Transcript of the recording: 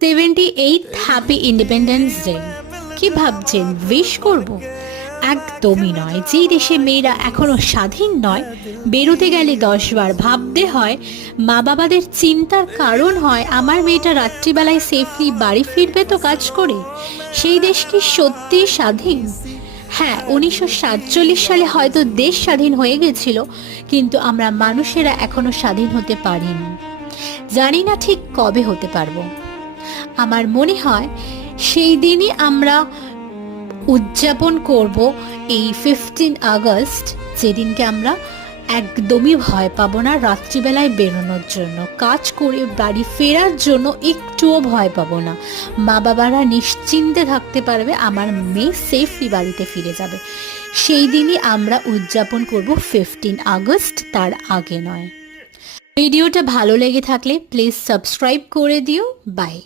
78 happy independence day. কি ভাবছেন wish করব? একদমই নয়। যেই দেশে মেয়েরা এখনো স্বাধীন নয়, বেরোতে গেলে 10 বার ভাবতে হয়, মা বাবাদের চিন্তার কারণ হয় আমার মেয়েটা রাত্রিবেলায় সেফলি বাড়ি ফিরবে তো কাজ করে, সেই দেশ কি সত্যি স্বাধীন? হ্যাঁ, 1947 সালে হয়তো দেশ স্বাধীন হয়ে গেছিল, কিন্তু আমরা মানুষেরা এখনো স্বাধীন হতে পারিনি। জানি না ঠিক কবে হতে পারবো। আমার মনে হয় সেই দিনই আমরা উদযাপন করব এই 15 আগস্ট, যেদিনকে আমরা একদমই ভয় পাবো না রাত্রিবেলায় বেরোনোর জন্য, কাজ করে বাড়ি ফেরার জন্য একটুও ভয় পাবো না। মা বাবারা নিশ্চিন্তে থাকতে পারবে আমার মেয়ে সেফলি বাড়িতে ফিরে যাবে। সেই দিনই আমরা উদযাপন করব 15 আগস্ট, তার আগে নয়। ভিডিওটা ভালো লেগে থাকলে প্লিজ সাবস্ক্রাইব করে দিও। বাই।